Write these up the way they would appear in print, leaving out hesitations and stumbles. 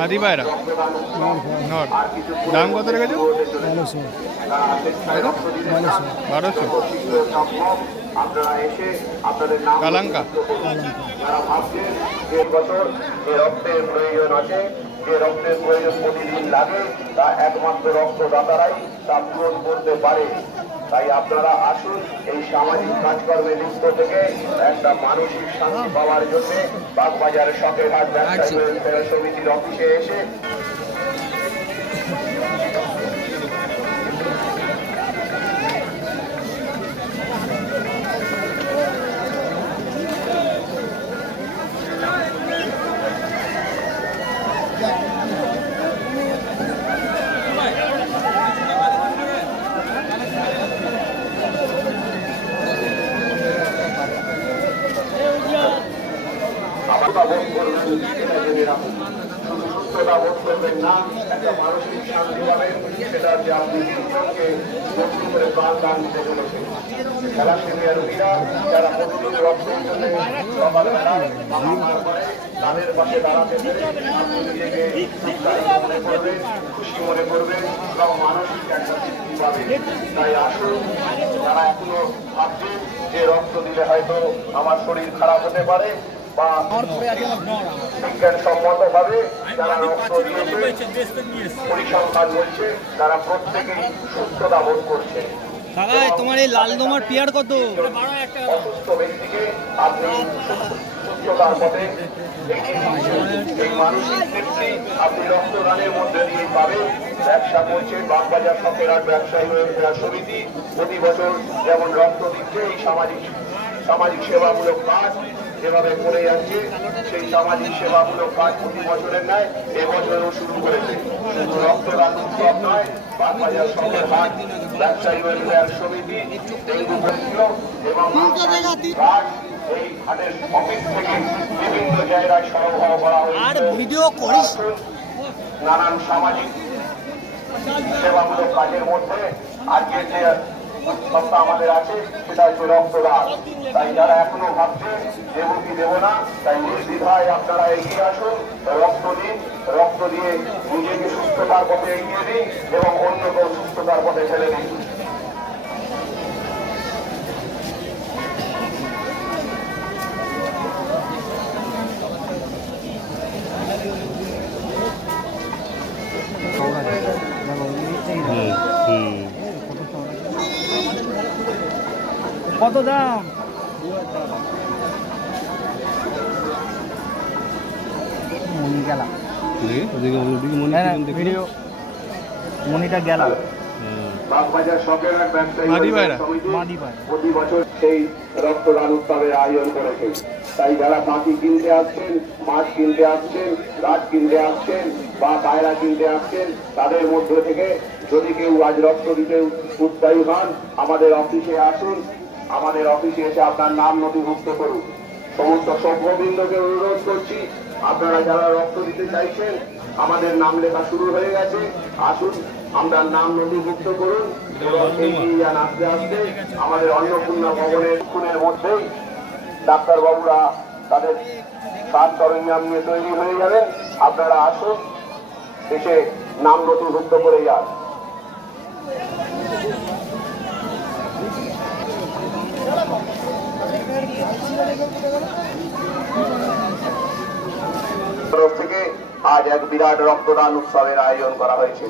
মাদি পায়রা দাম কত রেখেছো? 1200। কালাঙ্কা যারা ভাবছেন যে বছর যে রক্তের প্রয়োজন আছে, যে রক্তের প্রয়োজন প্রতিদিন লাগে, তা একমাত্র রক্তদাতারাই তা পূরণ করতে পারে। তাই আপনারা আসুন, এই সামাজিক কাজকর্মে লিপ্ত থেকে একটা মানসিক শান্তি পাওয়ার জন্য বাগবাজার শখেরহাট ব্যবসায়ী ওয়েলফেয়ার সমিতির অফিসে এসে সুস্থতা বোধ করবেন না, একটা মানসিক শান্তি পাবেন, সেটা যে আপনি তিনজনকে নতুন করে প্রাণ দান দিতে চলেছেন। খেলাধুলা রোগীরা যারা প্রতিদিন রক্তের জন্য সকালবেলা করে তাদের পাশে দাঁড়াতে পেরে আপনি নিজেকে মনে করবেন, খুশি মনে করবেন এবং মানসিক একটা তৃপ্তি পাবেন। তাই আসুন, যারা এখনো ভাবছেন যে রক্ত দিলে হয়তো আমার শরীর খারাপ হতে পারে বা বিজ্ঞানসম্মত ভাবে যারা রক্ত দিয়েছে, পরিসংখ্যান বলছে তারা প্রত্যেকেই সুস্থতা বোধ করছে। তোমার এই লালদমার পেয়ার কত? অসুস্থ ব্যক্তিকে আপনি সুস্থতার পথে এই মানসিক তৃপ্তি আপনি রক্তদানের মধ্যে দিয়ে পাবেন। ব্যবসা করছে বাগবাজার শখেরহাট ব্যবসায়ী সমিতি প্রতি বছর যেমন রক্ত দিচ্ছে, এই সামাজিক সেবামূলক কাজ যেভাবে করে যাচ্ছে, সেই সামাজিক সেবামূলক কাজ প্রতি বছরের ন্যায় এবছরও শুরু করেছে। শুধু রক্তদান উৎসব নয়, বাগবাজার শখেরহাট ব্যবসায়ী ওয়েলফেয়ার সমিতি ডেঙ্গু করেছিল এবং এই হাটের অফিস থেকে বিভিন্ন জায়গায় সরবরাহ করা হয়েছে। নানান সামাজিক সেবামূলক কাজের মধ্যে আজকে যে সংস্থা আমাদের আছে সেটা হচ্ছে রক্তদান। তাই যারা এখনো ভাবছে দেবো কি দেবো না, তাই নির্দ্বিধায় আপনারা এগিয়ে আসুন, রক্ত দিন, রক্ত দিয়ে নিজেকে সুস্থতার পথে এগিয়ে দিন এবং অন্যকেও সুস্থতার পথে ফেলে দিন। কত দাম? মনিটা গেল বাগবাজার শখেরহাট ব্যবসায়ী সমিতি প্রতি বছর সেই রক্তদান উৎসবের আয়োজন করেছে। তাই যারা পাখি কিনতে আসছেন, মাছ কিনতে আসছেন, গাছ কিনতে আসছেন বা পায়রা কিনতে আসছেন, তাদের মধ্যে থেকে যদি কেউ আজ রক্ত দিতে উৎসাহী হন, আমাদের অফিসে আসুন। আমাদের অফিসে এসে আপনার নাম নথিভুক্ত করুন। সমস্ত সভ্যবৃন্দকে অনুরোধ করছি, আপনারা যারা রক্ত দিতে চাইছেন, আমাদের নাম লেখা শুরু হয়ে গেছে, আসুন আমরা নাম নথিভুক্ত করুন এবং এগিয়ে যান। আস্তে আস্তে আমাদের অন্নপূর্ণা ভবনের স্কুলের মধ্যেই ডাক্তারবাবুরা তাদের সাজ সরঞ্জাম নিয়ে তৈরি হয়ে যাবেন। আপনারা আসুন, এসে নাম নথিভুক্ত করে যান। তরফ থেকে আজ এক বিরাট রক্তদান উৎসবের আয়োজন করা হয়েছে।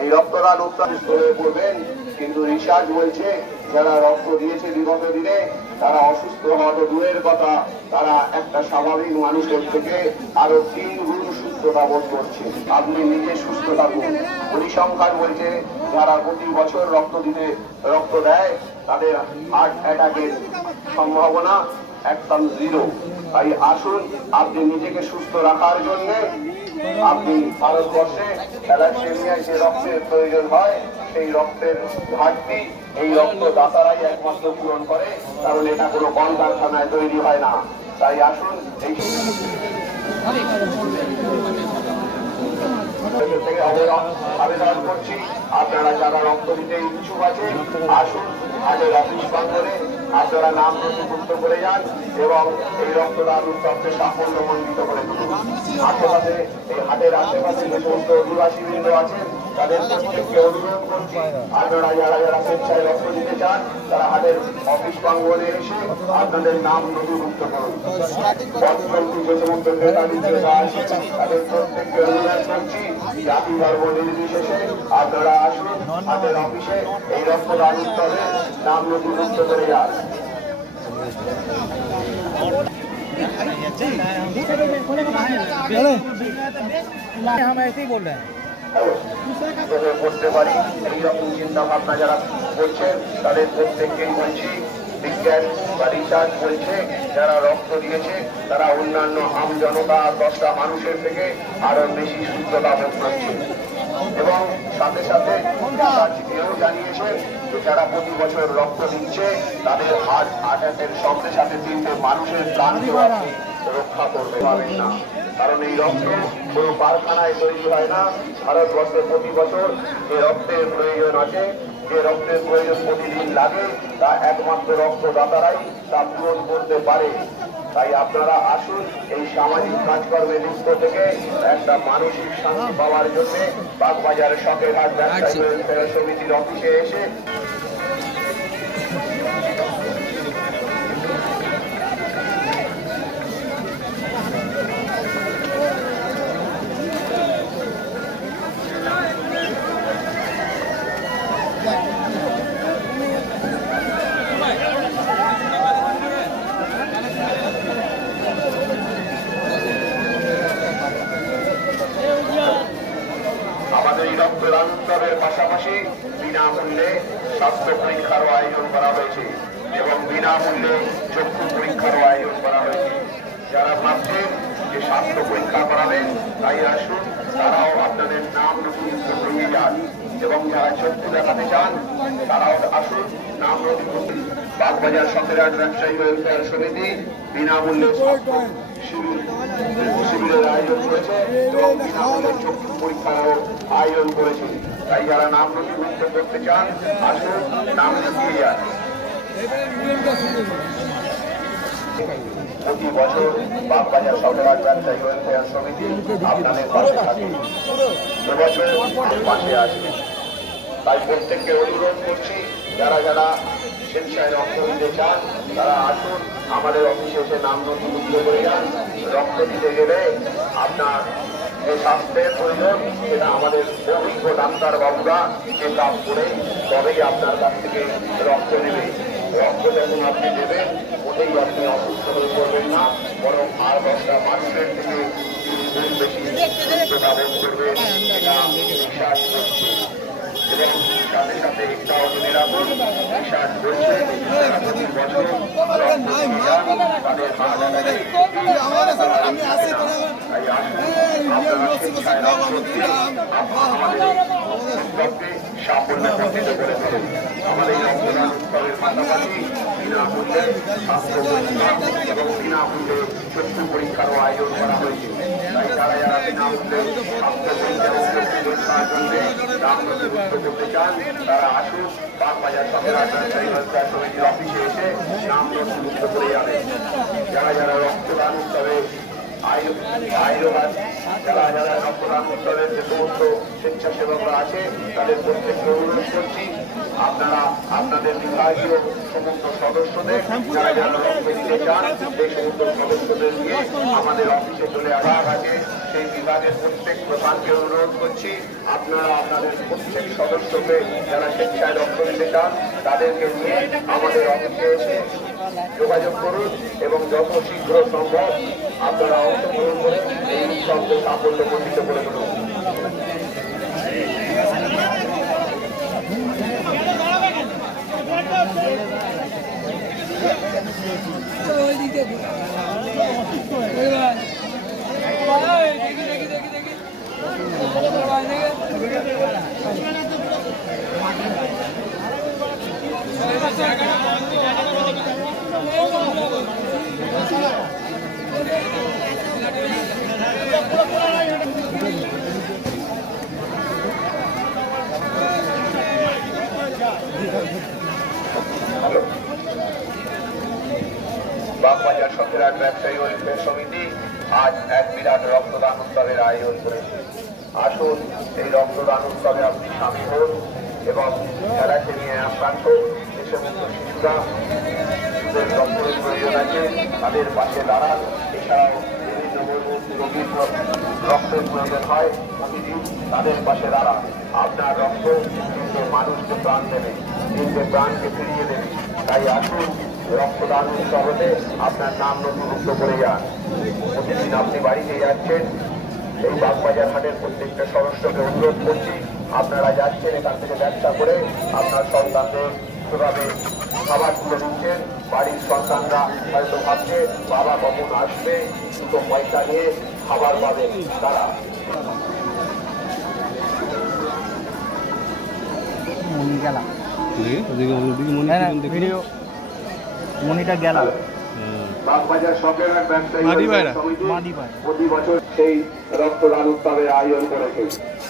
এই রক্তদান উৎসব হয়ে পড়বেন, কিন্তু রিসার্চ বলছে যারা রক্ত দিয়েছে বিগত দিনে তারা অসুস্থ হওয়া তো দূরের কথা, তারা একটা স্বাভাবিক মানুষের থেকে আরো 3 গুণ সুস্থতা বোধ করছে। আপনি নিজে সুস্থ থাকুন। পরিসংখ্যান বলছে যারা প্রতি বছর রক্ত দেয় তাদের হার্ট অ্যাটাকের সম্ভাবনা একদম 0। তাই আসুন, আপনি নিজেকে সুস্থ রাখার জন্য আপনি ভারতবর্ষে থ্যালাসেমিয়ায় যে রক্তের প্রয়োজন হয়, সেই রক্তের ঘাটতি এই রক্তদাতারাই একমাত্র পূরণ করে, কারণ এটা কোনো কলকারখানায় তৈরি হয় না। তাই আসুন, এই থেকে আবেদন করছি, আপনারা যারা রক্ত দিতে ইচ্ছুক আছে আসুন, আগে অফিস বন্ধ করে আপনারা নাম নথিভুক্ত করে যান এবং এই রক্তদান উৎসবকে সাফল্যমণ্ডিত করে তুলুন। আশেপাশে এই হাটের আশেপাশে যে সমস্ত অধিবাসী বৃন্দ আছেন তাদের প্রত্যেককে অনুরোধ করছি, আপনারা যারা যারা স্বেচ্ছায় রক্ত দিতে চান তারা হাটের অফিস প্রাঙ্গণে এসে আপনাদের নাম নথিভুক্ত করুন। বর্তমানে যে সমস্ত ক্রেতা বিক্রেতা আছে তাদের প্রত্যেককে অনুরোধ করছি, জাতি ধর্ম নির্বিশেষে আপনারা আসুন হাটের অফিসে এই রক্তদান উৎসবে নাম নথিভুক্ত করে যান। हम ऐसे ही बोल रहे हैं। করতে পারি এইরকম চিন্তা ভাবনা যারা করছেন তাদের প্রত্যেককেই বলছি, বিজ্ঞান বা রিসার্চ বলছে যারা রক্ত দিয়েছে তারা অন্যান্য আম জনতা 10টা মানুষের থেকে আরো বেশি সুস্থতা বোধ করছে। এবং সাথে সাথে রিসার্চ এও জানিয়েছে যে যারা প্রতি বছর রক্ত দিচ্ছে তাদের হার্ট অ্যাটাকের সঙ্গে সাথে 3টে মানুষের প্রাণকেও আপনি রক্ষা করতে পারবেন না। কারণ এই রক্ত কোনো কারখানায় তৈরি হয় না। ভারতবর্ষে প্রতি বছর যে রক্তের প্রয়োজন আছে, যে রক্তের প্রয়োজন প্রতিদিন লাগে, তা একমাত্র রক্তদাতারাই তা পূরণ করতে পারে। তাই আপনারা আসুন এই সামাজিক কাজকর্মে লিপ্ত থেকে একটা মানসিক শান্তি পাওয়ার জন্য বাগবাজার শখেরহাট ব্যবসায়ী ওয়েলফেয়ার সমিতির অফিসে এসে আমাদের এই রক্তদান উৎসবের পাশাপাশি বিনামূল্যে স্বাস্থ্য পরীক্ষারও আয়োজন করা হয়েছে এবং বিনামূল্যে চক্ষু পরীক্ষারও আয়োজন করা হয়েছে। যারা ভাবছেন যে স্বাস্থ্য পরীক্ষা করাবেন তাই আসুন, তারাও আপনাদের নাম নথিভুক্ত করিয়ে যান এবং যারা চক্ষু দেখাতে চান তারাও আসুন, নাম নথিভুক্ত। বাগবাজার শখেরহাট ব্যবসায়ী ওয়েলফেয়ার সমিতি বিনামূল্যে শিবিরের আয়োজন করেছে এবং বিনামূল্যে চক্ষু পরীক্ষারও আয়োজন করেছে। তাই যারা নাম নথিভুক্ত করতে চান আসুন, নাম লিখিয়ে যান। প্রতি বছর বাগবাজার শখেরহাট ব্যবসায়ী ওয়েলফেয়ার সমিতি আপনাদের পাশে থাকে, এবছর পাশে আসবে। তাই প্রত্যেককে অনুরোধ করছি, যারা যারা স্বেচ্ছায় রক্ত দিতে চান তারা আসুন, আমাদের অফিসে এসে নাম নথিভুক্ত করে যান। রক্ত দিতে গেলে আপনার যে স্বাস্থ্যের প্রয়োজন সেটা আমাদের অভিজ্ঞ ডাক্তার বাবুরা চেক আপ করে তবেই আপনার কাছ থেকে রক্ত নেবে। রক্ত যখন আপনি দেবেন ওটাই আপনি অসুস্থ হয়ে পড়বেন না, বরং আর 10টা মানুষের থেকে বেশি সুস্থতা বোধ করবেন, এটা বিশ্বাস করছি। এবং সাথে সাথে একটাও জেনে রাখুন, বিশ্বাস করছে যারা প্রতি বছর রক্ত দিয়ে যান তাদের হার্ট অ্যাটাকের তাই আসুন, আপনারা স্বেচ্ছায় রক্ত দিয়ে আমাদের উৎসবকে সাফল্যমণ্ডিত করে তোলেন। আমাদের এই রক্তদান উৎসবের পাশাপাশি বিনামূল্যে স্বাস্থ্য পরীক্ষা এবং বিনামূল্যে চক্ষু পরীক্ষারও আয়োজন করা হয়েছে। তাই যারা যারা বিনামূল্যে স্বাস্থ্য পরীক্ষা এবং চক্ষু পরীক্ষার জন্য নাম নথিভুক্ত করতে চান তারা আসুন, বাগবাজার শখেরহাট ব্যবসায়ী ওয়েলফেয়ার সমিতির অফিসে এসে নাম নথিভুক্ত করে যাবেন। যারা যারা রক্তদান উৎসবে যারা যারা রক্তদান উৎসবের যে সমস্ত স্বেচ্ছাসেবকরা আছে তাদের প্রত্যেককে অনুরোধ করছি, আপনারা আপনাদের বিভাগীয় সমস্ত সদস্যদের যারা যারা রক্ত দিতে চান সেই সমস্ত সদস্যদের নিয়ে আমাদের অফিসে চলে আসা আছে। সেই বিভাগের প্রত্যেক প্রধানকে অনুরোধ করছি, আপনারা আপনাদের প্রত্যেক সদস্যকে যারা স্বেচ্ছায় রক্ত দিতে চান তাদেরকে নিয়ে আমাদের অফিসে এসে যোগাযোগ করুন এবং যত শীঘ্র সম্ভব আপনারা অংশগ্রহণ করে এই উৎসবকে সাফল্যমণ্ডিত করে তুলুন। সফটওয়্যার ব্যবসায়ী ওয়েলফেয়ার সমিতি আজ এক বিরাট রক্তদান উৎসবের আয়োজন করেছে। আসুন এই রক্তদান উৎসবে আপনি সামিল হন এবং থ্যালাসেমিয়া আক্রান্ত যে সমস্ত শিশুরা রক্তের প্রয়োজন আছে তাদের পাশে দাঁড়ান। এছাড়াও বিভিন্ন রোগীর রক্তের প্রয়োজন হয় প্রতিদিন তাদের পাশে দাঁড়ান। আপনার রক্ত কিন্তু মানুষকে প্রাণ দেবে, কিন্তু প্রাণকে ফিরিয়ে দেবে। তাই আসুন রক্তদান উৎসবে আপনার নাম নথিভুক্ত করে যান। প্রতিদিন আপনি বাড়িতে যাচ্ছেন, এই বাগবাজার হাটের প্রত্যেকটা সদস্যকে অনুরোধ করছি, আপনারা যাচ্ছেন এখান থেকে ব্যবসা করে আপনার সন্তানদের কিভাবে খাবার তুলে দিচ্ছেন। বাড়ির সন্তানরা হয়তো ভাবছে বাবা কখন আসবে, দুটো পয়সা নিয়ে খাবার পাবে তারা। মনিটা গেল বাগবাজার সফটওয়্যার ব্যবসায়ী মাদিপায়রা। সমিতি প্রতি বছর সেই রক্তদান উৎসবের আয়োজন করেছে।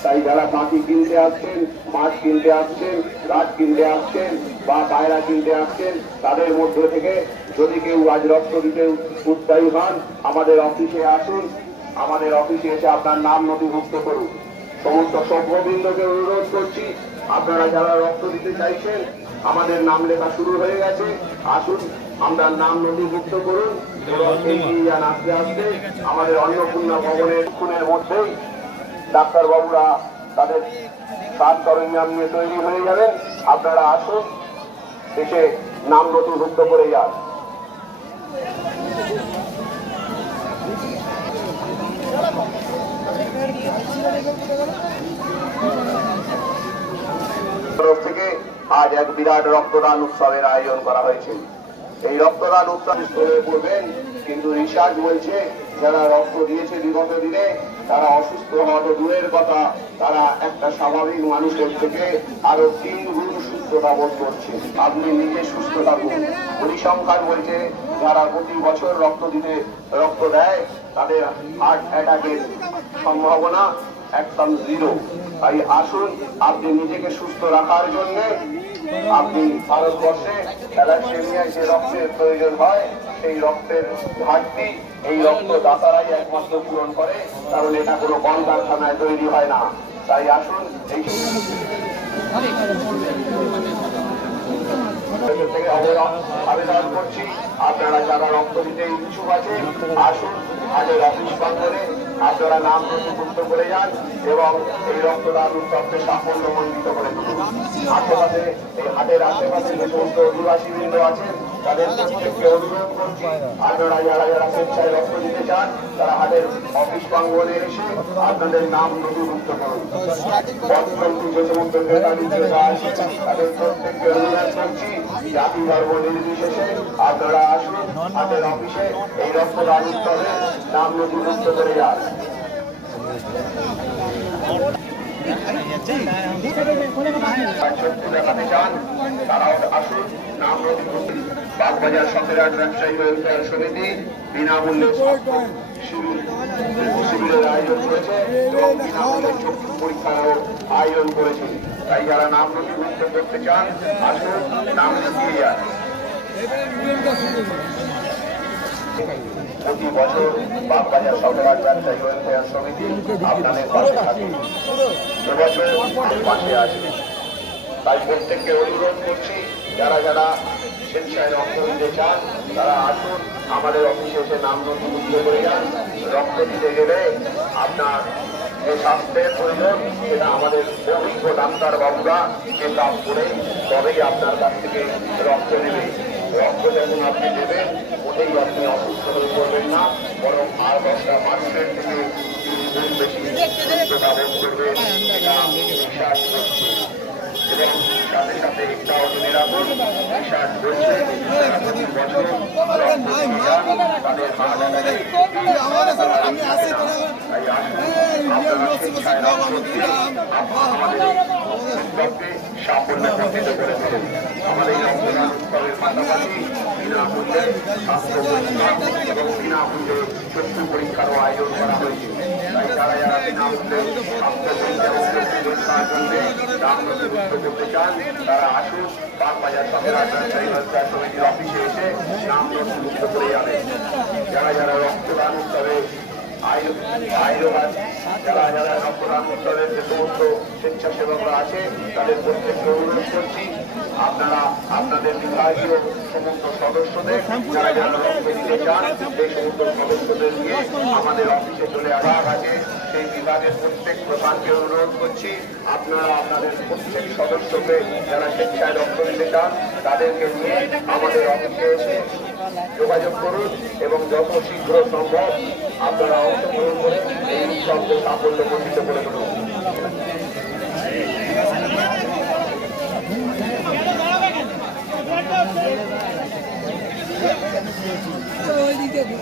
তাই যারা পাখি কিনতে আসছেন, মাছ কিনতে আসছেন, গাছ কিনতে আসছেন বা পায়রা কিনতে আসছেন, তাদের মধ্যে থেকে যদি কেউ আজ রক্ত দিতে উৎসাহী হন, আমাদের অফিসে আসুন। আমাদের অফিসে এসে আপনার নাম নথিভুক্ত করুন। সমস্ত সভ্যবৃন্দকে অনুরোধ করছি, আপনারা যারা রক্ত দিতে চাইছেন, আমাদের নাম লেখা শুরু হয়ে গেছে, আসুন আমরা নাম নথিভুক্ত করুন এবং এগিয়ে যান। আস্তে আস্তে আমাদের অন্নপূর্ণা ভবনের খুনের মধ্যেই ডাক্তারবাবুরা তাদের কাজ সরঞ্জাম নিয়ে তৈরি হয়ে যাবেন। আপনারা আসুন, এসে নাম নথিভুক্ত করে যান। তরফ থেকে আজ এক বিরাট রক্তদান উৎসবের আয়োজন করা হয়েছে। এই রক্তদান উৎসব হয়ে পড়বেন, কিন্তু রিসার্চ বলছে যারা রক্ত দিয়েছে বিগত দিনে তারা অসুস্থ হওয়া তো দূরের কথা, তারা একটা স্বাভাবিক মানুষের থেকে আরো 3 গুণ সুস্থতা বোধ করছে। আপনি নিজে সুস্থ থাকুন। পরিসংখ্যান বলছে যারা প্রতি বছর রক্ত দেয় তাদের হার্ট অ্যাটাকের সম্ভাবনা একদম 0। তাই আসুন, আপনি নিজেকে সুস্থ রাখার জন্য আপনি ভারতবর্ষে থ্যালাসেমিয়ায় যে রক্তের প্রয়োজন হয় সেই রক্তের ঘাটতি এই রক্তদাতারাই একমাত্র পূরণ করে, কারণ এটা কোনো কলকারখানায় তৈরি হয় না। তাই আসুন এই থেকে আবেদন করছি, আপনারা যারা রক্ত দিতে ইচ্ছুক আছেন আসুন আজের অফিস প্রাঙ্গণে আপনারা নাম নথিভুক্ত করে যান এবং এই রক্তদান উৎসবকে সাফল্যমণ্ডিত করে তুলুন। আশেপাশে এই হাটের আশেপাশে যে সমস্ত অধিবাসী বৃন্দ আছেন তাদের প্রত্যেককে অনুরোধ করছি, আপনারা যারা যারা স্বেচ্ছায় রক্ত দিতে চান তারা হাটের অফিস প্রাঙ্গণে এসে আপনাদের নাম নথিভুক্ত করুন। যে সমস্ত ক্রেতা বিক্রেতা আছেন তাদের প্রত্যেককে অনুরোধ করছি, জাতি ধর্ম নির্বিশেষে আপনারা আসুন হাটের অফিসে এই রক্তদান উৎসবে নাম নথিভুক্ত করে যান। দেখাতে চান তারাও আসুন, নাম নথিভুক্ত। বাগবাজার সফটওয়্যার ব্যবসায়ী ওয়েলফেয়ার সমিতি বিনামূল্যে শিবিরের আয়োজন করেছে এবং বিনামূল্যে চক্ষু পরীক্ষারও আয়োজন করেছে। তাই যারা নাম নথিভুক্ত করতে চান আসুন, নাম লিখিয়ে যান। প্রতি বছর বাগবাজার সফটওয়্যার ব্যবসায়ী ওয়েলফেয়ার সমিতি আপনাদের পাশে থাকে, এবছর পাশে আছে। তাই প্রত্যেককে অনুরোধ করছি, যারা যারা স্বেচ্ছায় রক্ত দিতে চান তারা আসুন, আমাদের অফিসে এসে নাম নথিভুক্ত করে যান। রক্ত দিতে গেলে আপনার যে স্বাস্থ্যের প্রয়োজন সেটা আমাদের অভিজ্ঞ ডাক্তারবাবুরা চেক আপ করে তবেই আপনার কাছ থেকে রক্ত নেবে। রক্ত যখন আপনি দেবেন ওটাই আপনি অসুস্থ হয়ে পড়বেন না, বরং আর 10টা মানুষের থেকে বেশি সুস্থতা বোধ করবেন, এটা বিশ্বাস করছি। এবং সাথে সাথে একটাও জেনে রাখুন, বিশ্বাস করছে যারা প্রতি বছর রক্ত দিয়ে যান তাদের হার্ট অ্যাটাকের তাই আসুন আপনারা স্বেচ্ছায় রক্ত দিয়ে আমাদের উৎসবকে সাফল্যমণ্ডিত করে দিলেন। আমাদের এই রক্তদান উৎসবের পাশাপাশি বিনামূল্যে স্বাস্থ্য পরীক্ষা এবং বিনামূল্যে চক্ষু পরীক্ষারও আয়োজন করা হয়েছে। তাই যারা যারা বিনামূল্যে মানুষের স্বাস্থ্যশীল এবং শক্তি রক্ষার জন্য নাম নথিভুক্ত করতে চান তারা আসুন বাগবাজার শহর ওয়েলফেয়ার সমিতির অফিসে এসে নাম নথিভুক্ত করে যাবেন। যারা যারা রক্তদান উৎসবে যারা রক্তদান উৎসবের যে সমস্ত স্বেচ্ছাসেবকরা আছে তাদের প্রত্যেককে অনুরোধ করছি আপনারা আপনাদের বিভাগীয় সমস্ত সদস্যদের যারা যারা রক্ত দিতে চান সেই সমস্ত সদস্যদের নিয়ে আমাদের অফিসে চলে আসা আছে। সেই বিভাগের প্রত্যেক প্রধানকে অনুরোধ করছি আপনারা আপনাদের প্রত্যেক সদস্যকে যারা স্বেচ্ছায় রক্ত দিতে চান তাদেরকে নিয়ে আমাদের অফিসে এসে যোগাযোগ করুন এবং যত শীঘ্র সম্ভব আপনারা অংশগ্রহণ করে এই উৎসবকে সাফল্যমণ্ডিত করে তুলুন। দেখি